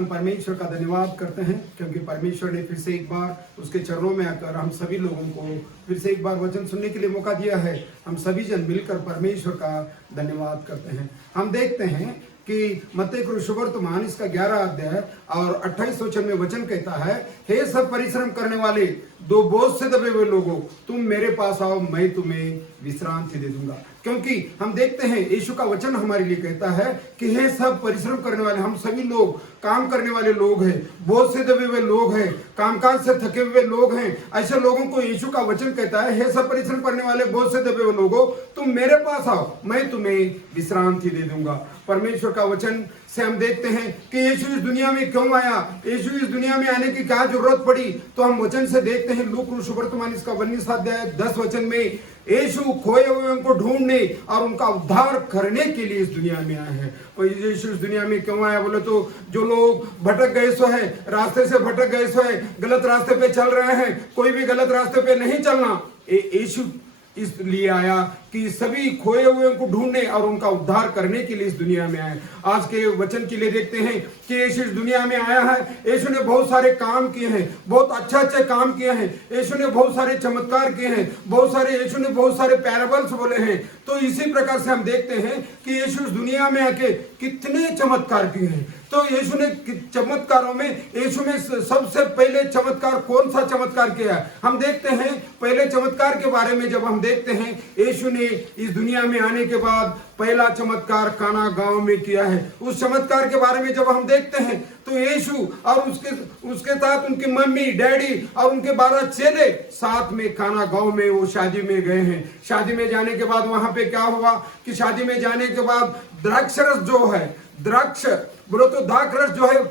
हम परमेश्वर का धन्यवाद करते हैं क्योंकि परमेश्वर ने फिर से एक बार उसके चरणों में आकर हम सभी लोगों को फिर से एक बार वचन सुनने के लिए मौका दिया है। हम सभी जन मिलकर परमेश्वर का धन्यवाद करते हैं। हम देखते हैं कि मत्ती के सुवर्तमान इसका 11 अध्याय और 28 वचन में वचन कहता है, हे सब परिश्रम करने वाले दो बोझ से दबे हुए लोगों, तुम मेरे पास आओ, मैं तुम्हें विश्रांति दे दूंगा। क्योंकि हम देखते हैं यीशु का वचन हमारे लिए कहता है कि हे सब परिश्रम करने वाले, हम सभी लोग काम करने वाले लोग हैं, बोझ से दबे हुए लोग हैं, कामकाज से थके हुए लोग हैं, ऐसे लोगों को यीशु का वचन कहता है, हे सब परिश्रम करने वाले बोझ से दबे हुए लोगों, तुम मेरे पास आओ, मैं तुम्हें विश्रांति दे दूंगा। परमेश्वर का वचन से हम देखते हैं कि यीशु इस दुनिया में क्यों आया, यीशु इस दुनिया में आने की क्या जरूरत पड़ी। तो हम वचन से देखते हैं लूका सुवर्तमान इसका 19 अध्याय 10 वचन में, यीशु खोए हुए को ढूंढने और उनका उद्धार करने के लिए इस दुनिया में आए हैं। और यीशु इस दुनिया में क्यों आया बोले तो जो लोग भटक गए सो है, रास्ते से भटक गए सो है, गलत रास्ते पे चल रहे हैं, कोई भी गलत रास्ते पे नहीं चलना। यीशु इसलिए आया कि सभी खोए हुए को ढूंढने और उनका उद्धार करने के लिए इस दुनिया में आए। आज के वचन के लिए देखते हैं कि यीशु इस दुनिया में आया है। यीशु ने बहुत सारे काम किए हैं, बहुत अच्छे काम किए हैं। यीशु ने बहुत सारे चमत्कार किए हैं, यीशु ने बहुत सारे पैराबल्स बोले हैं। तो इसी प्रकार से हम देखते हैं कि यीशु इस दुनिया में आके कितने चमत्कार किए हैं। तो यीशु ने चमत्कारों में, यीशु में सबसे पहले चमत्कार कौन सा चमत्कार किया है? हम देखते हैं पहले चमत्कार के बारे में जब हम देखते हैं, यीशु ने इस दुनिया में आने के बाद पहला चमत्कार काना गांव में किया है। उस चमत्कार के बारे में जब हम देखते हैं तो यीशु और उसके साथ उनकी मम्मी डैडी और उनके 12 चेले साथ में काना गांव में वो शादी में गए हैं। शादी में जाने के बाद वहां पे क्या हुआ कि शादी में जाने के बाद द्राक्षरस जो है, द्राक्ष बोलो तो दाखरस जो है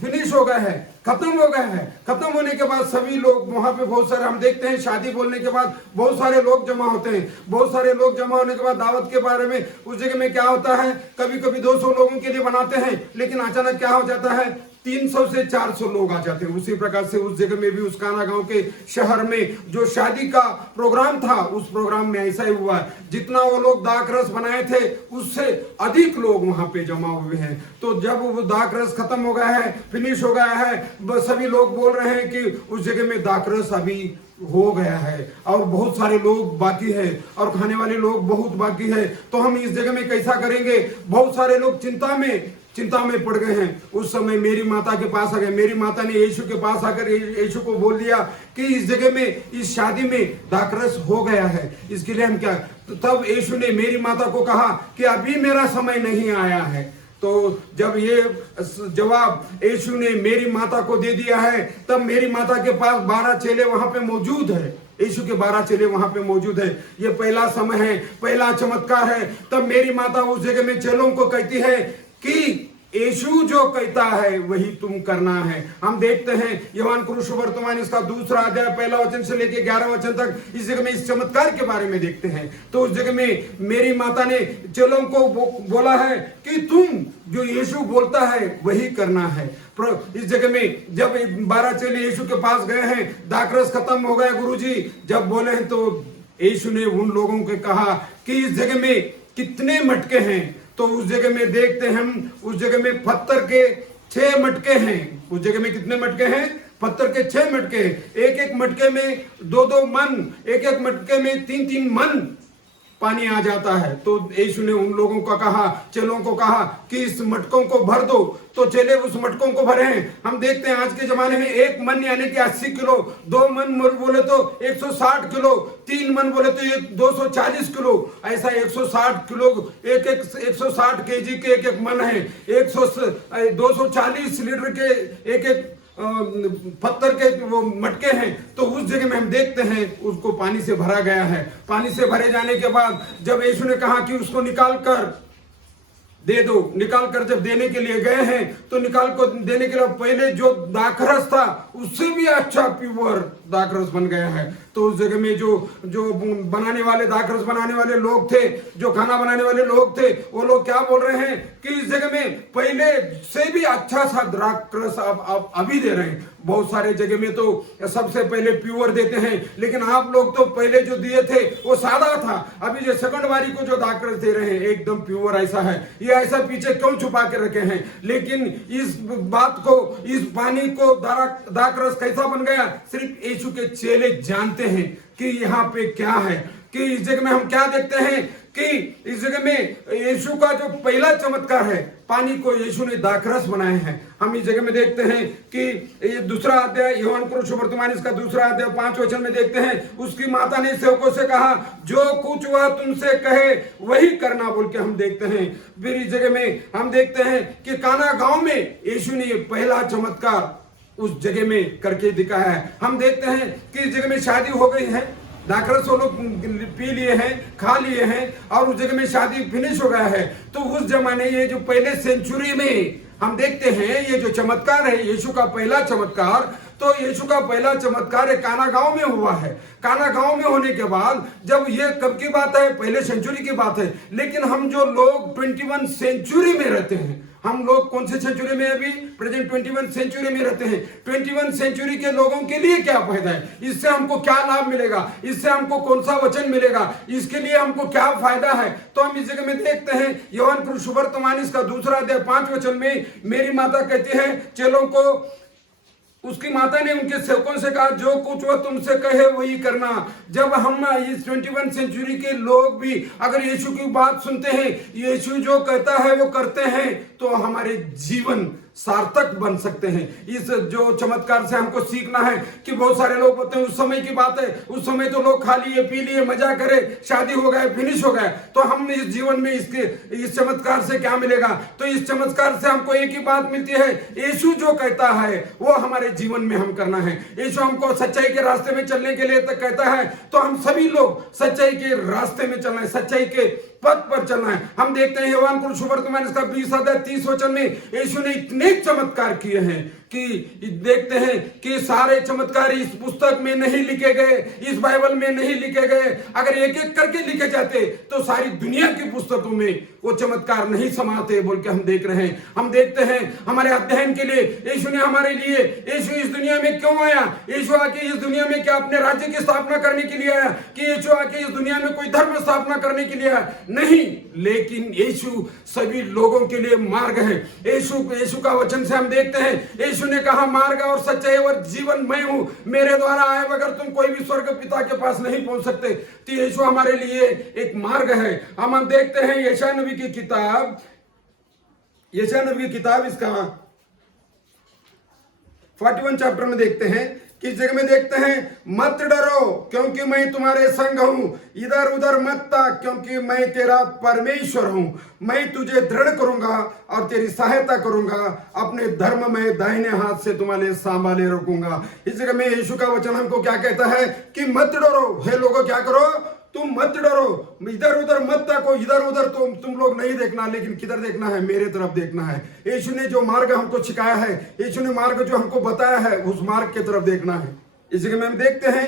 फिनिश हो गया है, खत्म हो गया है। खत्म होने के बाद सभी लोग वहां पे बहुत सारे हम देखते हैं, शादी बोलने के बाद बहुत सारे लोग जमा होते हैं। बहुत सारे लोग जमा होने के बाद दावत के बारे में उस जगह में क्या होता है, कभी कभी 200 लोगों के लिए बनाते हैं, लेकिन अचानक क्या हो जाता है 300 से 400 लोग आ जाते हैं। उसी प्रकार से उस जगह में भी उस काना गांव के शहर में जो शादी का प्रोग्राम था, उस प्रोग्राम में ऐसा ही हुआ। जितना वो लोग दाखरस बनाए थे उससे अधिक लोग वहां पे जमा हुए हैं। तो जब वो दाखरस खत्म हो गया है, फिनिश हो गया है, सभी लोग बोल रहे हैं कि उस जगह में दाखरस अभी हो गया है और बहुत सारे लोग बाकी है और खाने वाले लोग बहुत बाकी है। तो हम इस जगह में कैसा करेंगे? बहुत सारे लोग चिंता में पड़ गए हैं। उस समय मेरी माता के पास आ गए। मेरी माता ने यीशु के पास आकर यीशु को बोल दिया कि इस जगह में, इस शादी में दाखरस हो गया है, इसके लिए हम क्या। तो तब यीशु ने मेरी माता को कहा कि अभी मेरा समय नहीं आया है। तो जब ये जवाब यीशु ने मेरी माता को दे दिया है, तब मेरी माता के पास 12 चेले वहां पे मौजूद है। यीशु के 12 चेले वहां पे मौजूद है। ये पहला समय है, पहला चमत्कार है। तब मेरी माता उस जगह में चेलों को कहती है कि यीशु जो कहता है वही तुम करना है। हम देखते हैं यूहन्ना का सुवर्तमान इसका 2 अध्याय 1 वचन से लेके 11 वचन तक इस जगह में इस चमत्कार के बारे में देखते हैं। तो उस जगह में मेरी माता ने चेलों को बोला है कि तुम जो यीशु बोलता है वही करना है। इस जगह में जब 12 चेले यीशु के पास गए हैं, दाखरस खत्म हो गया गुरुजी जब बोले हैं, तो यीशु ने उन लोगों को कहा कि इस जगह में कितने मटके हैं। तो उस जगह में देखते हैं हम, उस जगह में पत्थर के 6 मटके हैं। उस जगह में कितने मटके हैं? पत्थर के 6 मटके हैं। एक मटके में 2 मन, एक मटके में 3 मन पानी आ जाता है। तो यीशु ने उन लोगों को कहा, चेलों को कहा कि इस मटकों को भर दो। तो चेले उस मटकों को भरे हैं। हम देखते हैं आज के जमाने में 1 मन यानी कि 80 किलो, 2 मन बोले तो 160 किलो, 3 मन बोले तो 240 किलो, ऐसा 160 किलो, 160 केजी के एक मन है। 240 लीटर के एक पत्थर के वो मटके हैं। तो उस जगह में हम देखते हैं उसको पानी से भरा गया है। पानी से भरे जाने के बाद जब यीशु ने कहा कि उसको निकाल कर दे दो, निकाल कर जब देने के लिए गए हैं, तो निकाल को देने के लिए पहले जो दाखरस था उससे भी अच्छा प्योर दाखरस बन गया है। तो उस जगह में जो बनाने वाले, दाखरस बनाने वाले लोग थे, जो खाना बनाने वाले लोग थे, वो लोग क्या बोल रहे हैं कि इस जगह में पहले से भी अच्छा सा दाखरस आप अभी दे रहे हैं। बहुत सारे जगह में तो सबसे पहले प्योर देते हैं, लेकिन आप लोग तो पहले जो दिए थे वो सादा था, अभी जो सेकंड बारी को जो दाखरस दे रहे हैं एकदम प्योर ऐसा है। ये ऐसा पीछे क्यों छुपा के रखे हैं? लेकिन इस बात को, इस पानी को दाखरस कैसा बन गया, सिर्फ यीशु के चेले जानते हैं कि यहाँ पे क्या है। कि इस जगह में हम क्या देखते हैं कि इस जगह में यीशु का जो पहला चमत्कार है, पानी को यीशु ने दाखरस बनाए हैं। हम इस जगह में देखते हैं कि ये दूसरा अध्याय, यूहन्ना को सुवर्तमान इसका दूसरा अध्याय 5 वचन में देखते हैं, उसकी माता ने सेवकों से कहा, जो कुछ वह तुमसे कहे वही करना, बोल के हम देखते हैं। फिर इस जगह में हम देखते हैं कि काना गांव में यीशु ने पहला चमत्कार उस जगह में करके दिखाया है। हम देखते हैं कि इस जगह में शादी हो गई है, दाखरस वो लोग पी लिए हैं, खा लिए हैं, और उस जगह में शादी फिनिश हो गया है। तो उस जमाने, ये जो पहले सेंचुरी में हम देखते हैं ये जो चमत्कार है यीशु का पहला चमत्कार, तो यीशु का पहला चमत्कार काना गांव में हुआ है। काना गांव में होने के बाद, जब ये कब की बात है, पहले सेंचुरी की बात है। लेकिन हम जो लोग 21 सेंचुरी में रहते हैं, हम लोग कौन से सेंचुरी में अभी प्रेजेंट 21 सेंचुरी में रहते हैं। 21 सेंचुरी के लोगों के लिए क्या फायदा है, इससे हमको क्या लाभ मिलेगा, इससे हमको कौन सा वचन मिलेगा, इसके लिए हमको क्या फायदा है। तो हम इस जगह में देखते हैं यूहन्ना को सुवर्तमान इसका दूसरा अध्याय 5 वचन में मेरी माता कहती है चेलों को, उसकी माता ने उनके सेवकों से कहा, जो कुछ वो तुमसे कहे वही करना। जब हम इस 21 सेंचुरी के लोग भी अगर यीशु की बात सुनते हैं, यीशु जो कहता है वो करते हैं, तो हमारे जीवन सार्थक बन सकते हैं। इस जो चमत्कार से हमको सीखना है कि बहुत सारे लोग बोलते हैं उस समय की बात है, उस समय तो लोग खा लिए, पी लिए, मजा करे, शादी हो गए, फिनिश हो गए। तो हम इस जीवन में इस चमत्कार से क्या मिलेगा? तो इस चमत्कार से हमको एक ही बात मिलती है, यीशु जो कहता है वो हमारे जीवन में हम करना है। यीशु हमको सच्चाई के रास्ते में चलने के लिए तक कहता है, तो हम सभी लोग सच्चाई के रास्ते में चलना है, सच्चाई के पथ पर चलना है। हम देखते हैं यूहन्ना को सुवर्तमान इसका 20 अध्याय 30 वचन में यीशु ने इतने चमत्कार किए हैं कि देखते हैं कि सारे चमत्कार इस पुस्तक में नहीं लिखे गए, इस बाइबल में नहीं लिखे गए। अगर एक एक करके लिखे जाते तो सारी दुनिया की पुस्तकों में वो चमत्कार नहीं समाते, बोल के हम देख रहे हैं। हम देखते हैं हमारे अध्ययन के लिए यीशु ने हमारे लिए, यीशु इस दुनिया में क्यों आया? यीशु आके इस दुनिया में क्या अपने राज्य की स्थापना करने के लिए आया? कि यीशु आके इस दुनिया में कोई धर्म स्थापना करने के लिए आया? नहीं, लेकिन यीशु सभी लोगों के लिए मार्ग है। यीशु का वचन से हम देखते हैं, यीशु ने कहा, मार्ग और सच्चाई और जीवन मैं हूं, मेरे द्वारा आए बगैर तुम कोई भी स्वर्ग पिता के पास नहीं पहुंच सकते। तो यीशु हमारे लिए एक मार्ग है। हम देखते हैं यशायाह नबी की किताब, यशायाह नबी की किताब इसका 41 चैप्टर में देखते हैं कि इस जगह में देखते हैं, मत डरो क्योंकि मैं तुम्हारे संग हूं, इधर उधर मत ताक क्योंकि मैं तेरा परमेश्वर हूं। मैं तुझे दृढ़ करूंगा और तेरी सहायता करूंगा, अपने धर्म में दाहिने हाथ से तुम्हारे संभाले रखूंगा। इस जगह में यीशु का वचन हमको क्या कहता है कि मत डरो। हे लोगों, क्या करो? तुम मत डरो, इधर उधर मत ताको। इधर उधर तो तुम लोग नहीं देखना, लेकिन किधर देखना है? मेरे तरफ देखना है। यीशु ने जो मार्ग हमको सिखाया है, यीशु ने मार्ग जो हमको बताया है, उस मार्ग की तरफ देखना है। इस जगह में हम देखते हैं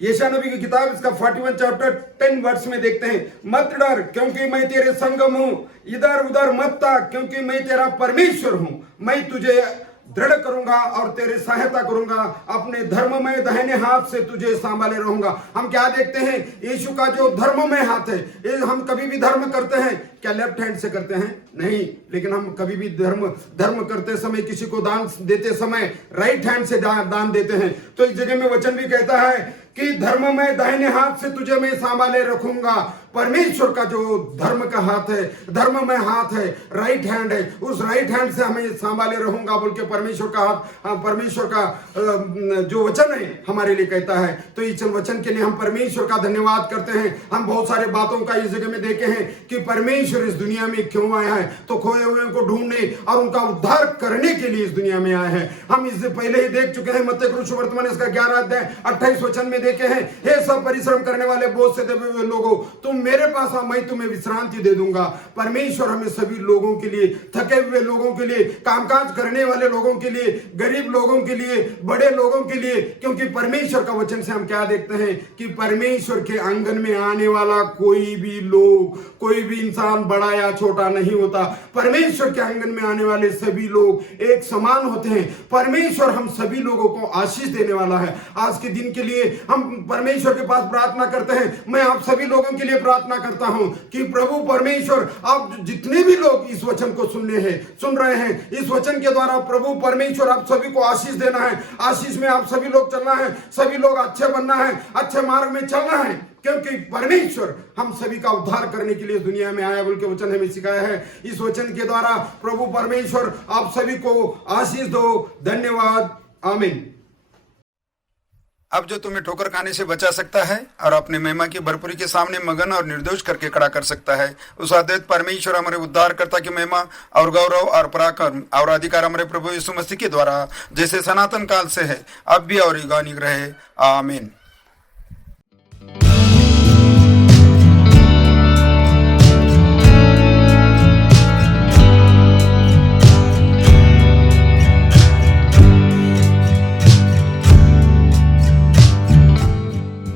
यशायाह नबी की किताब इसका 41 चैप्टर 10 वर्स में देखते हैं, मत डर क्योंकि मैं तेरे संगम हूं, इधर उधर मत ताक क्योंकि मैं तेरा परमेश्वर हूं। मैं तुझे दृढ़ करूंगा और तेरी सहायता करूंगा, अपने धर्म में दाहिने हाथ से तुझे संभाले रहूंगा। हम क्या देखते हैं? यीशु का जो धर्म में हाथ है। हम कभी भी धर्म करते हैं क्या लेफ्ट हैंड से करते हैं? नहीं, लेकिन हम कभी भी धर्म करते समय, किसी को दान देते समय राइट हैंड से दान देते हैं। तो इस जगह में वचन भी कहता है कि धर्म में दाहिने हाथ से तुझे मैं संभाले रखूंगा। परमेश्वर का जो धर्म का हाथ है, धर्म में हाथ है, राइट हैंड है, उस राइट हैंड से हमें संभाले रहूंगा बोल के परमेश्वर का हाथ, परमेश्वर का जो वचन है हमारे लिए कहता है। तो इस वचन के लिए हम परमेश्वर का धन्यवाद करते हैं। हम बहुत सारे बातों का इस जगह में देखे हैं कि परमेश्वर इस दुनिया में क्यों आया है, तो खोए हुए को ढूंढने और उनका उद्धार करने के लिए इस दुनिया में आए हैं। हम इससे पहले ही देख चुके हैं, मत्ती को सुवर्तमान इसका 11 अध्याय 28 वचन में देखे हैं, हे सब परिश्रम करने वाले बोझ से दबे हुए लोगों, तुम मेरे पास आओ, मैं तुम्हें विश्रांति दे दूंगा। परमेश्वर हमें सभी लोगों के लिए, थके हुए लोगों के लिए, कामकाज करने वाले लोगों के लिए, गरीब लोगों के लिए, बड़े लोगों के लिए, क्योंकि परमेश्वर का वचन से हम क्या देखते हैं कि परमेश्वर के आंगन में आने वाला कोई भी लोग, कोई भी इंसान बड़ा या छोटा नहीं होता। होता। परमेश्वर के आंगन में आने वाले सभी लोग एक समान होते हैं। परमेश्वर हम सभी लोगों को आशीष देने वाला है। आज के दिन के लिए हम परमेश्वर के पास प्रार्थना करते हैं। मैं आप सभी लोगों के लिए प्रार्थना करता हूं कि प्रभु परमेश्वर, आप जितने भी लोग इस वचन को सुन रहे हैं, इस वचन के द्वारा प्रभु परमेश्वर आप सभी को आशीष देना है। आशीष में आप सभी लोग चलना है, सभी लोग अच्छे बनना है, अच्छे मार्ग में चलना है, क्योंकि परमेश्वर हम सभी का उद्धार करने के लिए दुनिया में आया बोल के वचन हमें सिखाया है। इस वचन के द्वारा प्रभु परमेश्वर आप सभी को आशीष दो। धन्यवाद। आमीन। अब जो तुम्हें ठोकर खाने से बचा सकता है और अपने महिमा की भरपूरी के सामने मगन और निर्दोष करके खड़ा कर सकता है, उस अद्वैत परमेश्वर हमारे उद्धारकर्ता की महिमा और गौरव और पराक्रम और अधिकार हमारे प्रभु यीशु मसीह के द्वारा जैसे सनातन काल से है, अब भी और युगानुयुग रहे। आमीन।